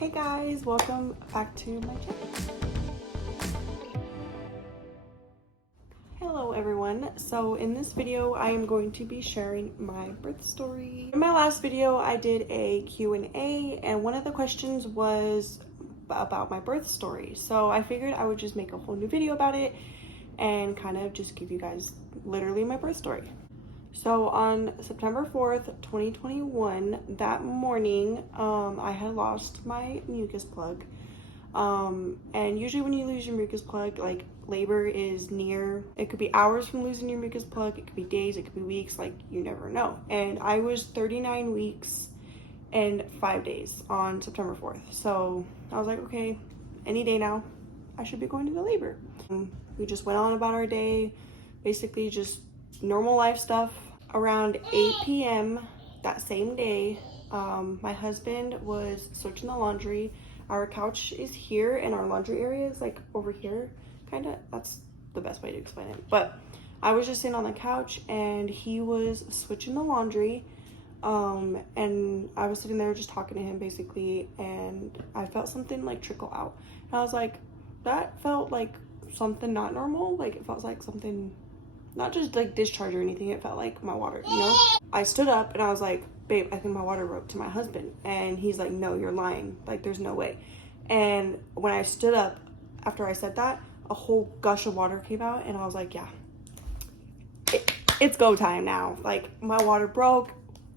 Hey guys, welcome back to my channel. Hello everyone. So in this video I am going to be sharing my birth story. In my last video I did a Q&A and one of the questions was about my birth story. So I figured I would just make a whole new video about it and kind of just give you guys literally my birth story. So on September 4th, 2021, that morning, I had lost my mucus plug. And usually when you lose your mucus plug, like labor is near. It could be hours from losing your mucus plug. It could be days, it could be weeks, like you never know. And I was 39 weeks and 5 days on September 4th. So I was like, okay, any day now, I should be going into labor. We just went on about our day, basically just normal life stuff. Around 8 p.m. that same day, my husband was switching the laundry. Our couch is here and our laundry area is like over here, kind of. That's the best way to explain it. But I was just sitting on the couch and he was switching the laundry, and I was sitting there just talking to him basically, and I felt something like trickle out. And I was like, that felt like something not normal. Like it felt like something, not just like discharge or anything, it felt like my water, you know? I stood up and I was like, babe, I think my water broke, to my husband. And he's like, no, you're lying. Like, there's no way. And when I stood up, after I said that, a whole gush of water came out and I was like, yeah, it's go time now. Like, my water broke,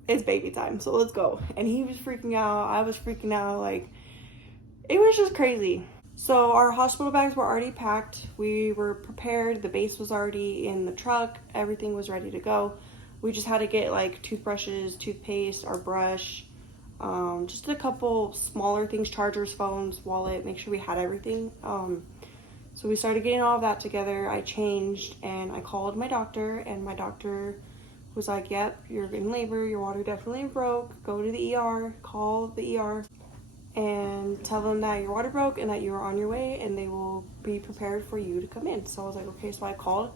it's baby time, so let's go. And he was freaking out, I was freaking out, like, it was just crazy. So our hospital bags were already packed. We were prepared. The base was already in the truck. Everything was ready to go. We just had to get like toothbrushes, toothpaste, our brush, just a couple smaller things, chargers, phones, wallet, make sure we had everything. So we started getting all of that together. I changed and I called my doctor, and my doctor was like, yep, you're in labor. Your water definitely broke. Go to the ER, call the ER. And tell them that your water broke and that you are on your way and they will be prepared for you to come in. So I was like, okay. So I called.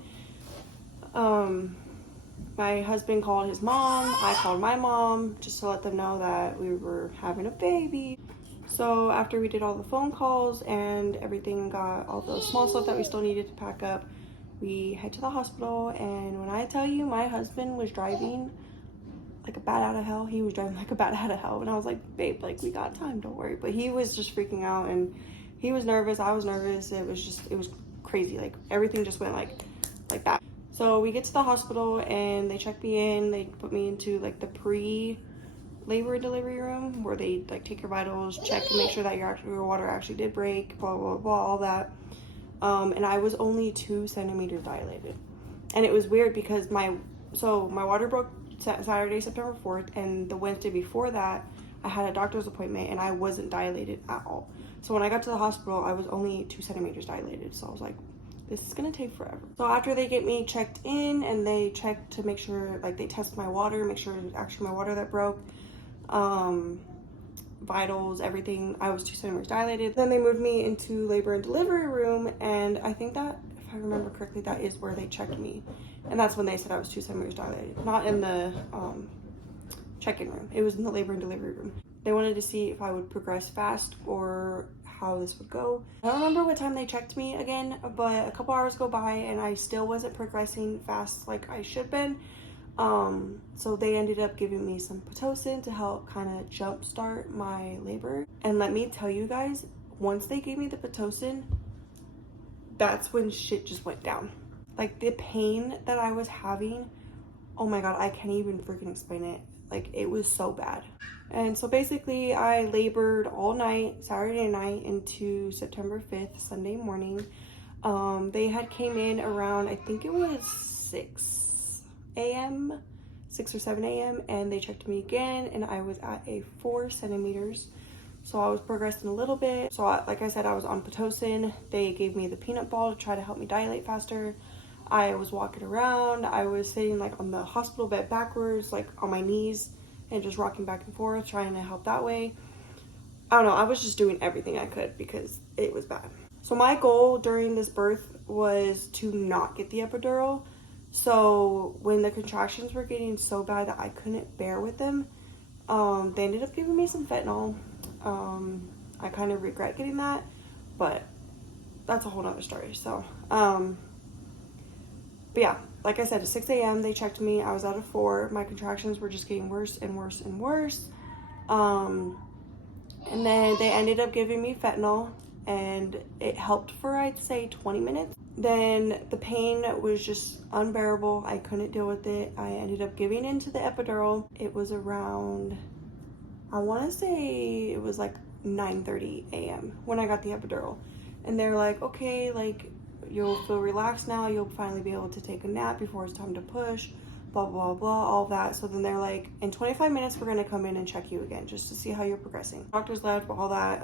My husband called his mom. I called my mom just to let them know that we were having a baby. So after we did all the phone calls and everything, got all the small stuff that we still needed to pack up, we head to the hospital. And when I tell you, my husband was driving like a bat out of hell. He was driving like a bat out of hell, and I was like, babe, like, we got time, don't worry. But he was just freaking out and he was nervous, I was nervous. It was crazy. Like everything just went like that. So we get to the hospital and they check me in. They put me into like the pre-labor and delivery room where they like take your vitals, check and make sure that your water actually did break, blah blah blah, all that. And I was only 2 centimeters dilated, and it was weird because my water broke Saturday, September 4th, and the Wednesday before that, I had a doctor's appointment and I wasn't dilated at all. So when I got to the hospital, I was only 2 centimeters dilated. So I was like, this is gonna take forever. So after they get me checked in and they check to make sure, like they test my water, make sure it's actually my water that broke, vitals, everything, I was 2 centimeters dilated. Then they moved me into labor and delivery room, and I think that, if I remember correctly, that is where they checked me. And that's when they said I was 2 centimeters dilated, not in the check-in room. It was in the labor and delivery room. They wanted to see if I would progress fast or how this would go. I don't remember what time they checked me again, but a couple hours go by and I still wasn't progressing fast like I should have been. So they ended up giving me some Pitocin to help kind of jumpstart my labor. And let me tell you guys, once they gave me the Pitocin, that's when shit just went down. Like the pain that I was having, oh my god, I can't even freaking explain it. Like it was so bad. And so basically I labored all night, Saturday night into September 5th, Sunday morning. They had came in around, I think it was 6 a.m., 6 or 7 a.m. and they checked me again and I was at a 4 centimeters. So I was progressing a little bit. So like I said, I was on Pitocin. They gave me the peanut ball to try to help me dilate faster. I was walking around. I was sitting like on the hospital bed backwards, like on my knees, and just rocking back and forth, trying to help that way. I don't know. I was just doing everything I could because it was bad. So my goal during this birth was to not get the epidural. So when the contractions were getting so bad that I couldn't bear with them, they ended up giving me some fentanyl. I kind of regret getting that, but that's a whole nother story. So, but yeah, like I said, at 6 a.m. they checked me. I was out of 4. My contractions were just getting worse and worse and worse. And then they ended up giving me fentanyl, and it helped for, I'd say, 20 minutes. Then the pain was just unbearable. I couldn't deal with it. I ended up giving into the epidural. It was around, I want to say it was like 9:30 a.m. when I got the epidural. And they're like, okay, like, you'll feel relaxed now. You'll finally be able to take a nap before it's time to push, blah, blah, blah, all that. So then they're like, in 25 minutes, we're going to come in and check you again just to see how you're progressing. Doctors left, all that.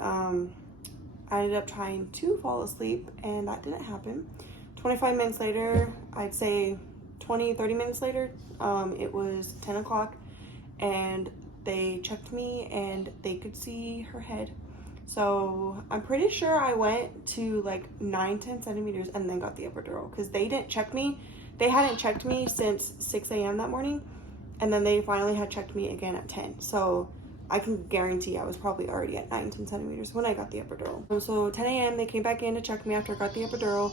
I ended up trying to fall asleep, and that didn't happen. 25 minutes later, I'd say 30 minutes later, it was 10 o'clock, and they checked me, and they could see her head. So I'm pretty sure I went to like 9-10 centimeters and then got the epidural, because they didn't check me. They hadn't checked me since 6 a.m. that morning, and then they finally had checked me again at 10. So I can guarantee I was probably already at 9-10 centimeters when I got the epidural. So 10 a.m. they came back in to check me after I got the epidural,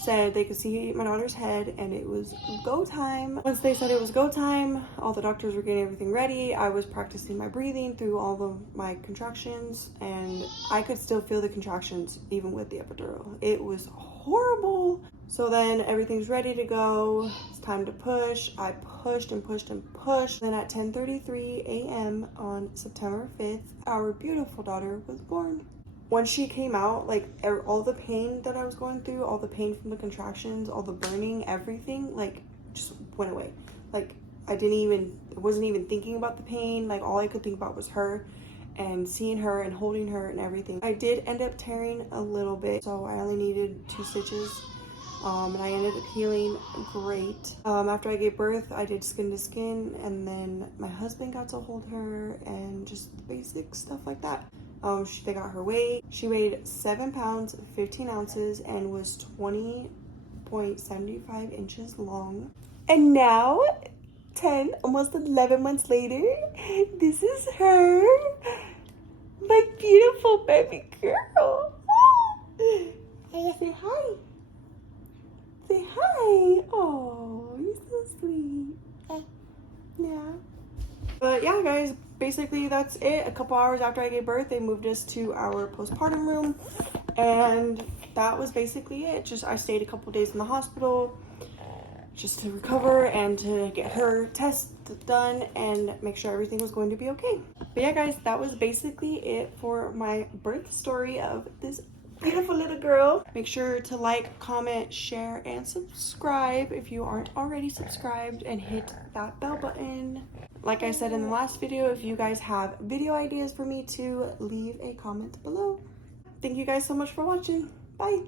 said they could see my daughter's head, and it was go time. Once they said it was go time, all the doctors were getting everything ready. I was practicing my breathing through all of my contractions, and I could still feel the contractions even with the epidural. It was horrible. So then everything's ready to go. It's time to push. I pushed and pushed and pushed. Then at 10:33 a.m. on September 5th, our beautiful daughter was born. Once she came out, like all the pain that I was going through, all the pain from the contractions, all the burning, everything, like just went away. Like I wasn't even thinking about the pain. Like all I could think about was her and seeing her and holding her and everything. I did end up tearing a little bit, so I only needed 2 stitches. And I ended up healing great. After I gave birth, I did skin to skin, and then my husband got to hold her and just basic stuff like that. They got her weight. She weighed 7 pounds, 15 ounces, and was 20.75 inches long. And now, 10, almost 11 months later, this is her, my beautiful baby girl. Hey, say hi. Say hi. Oh, you're so sweet. Yeah. But yeah, guys, basically that's it. A couple hours after I gave birth, they moved us to our postpartum room, and that was basically it. Just I stayed a couple days in the hospital just to recover and to get her test done and make sure everything was going to be okay. But yeah, guys, that was basically it for my birth story of this beautiful little girl. Make sure to like, comment, share, and subscribe if you aren't already subscribed, and hit that bell button. Like I said in the last video, if you guys have video ideas for me to leave a comment below. Thank you guys so much for watching. Bye.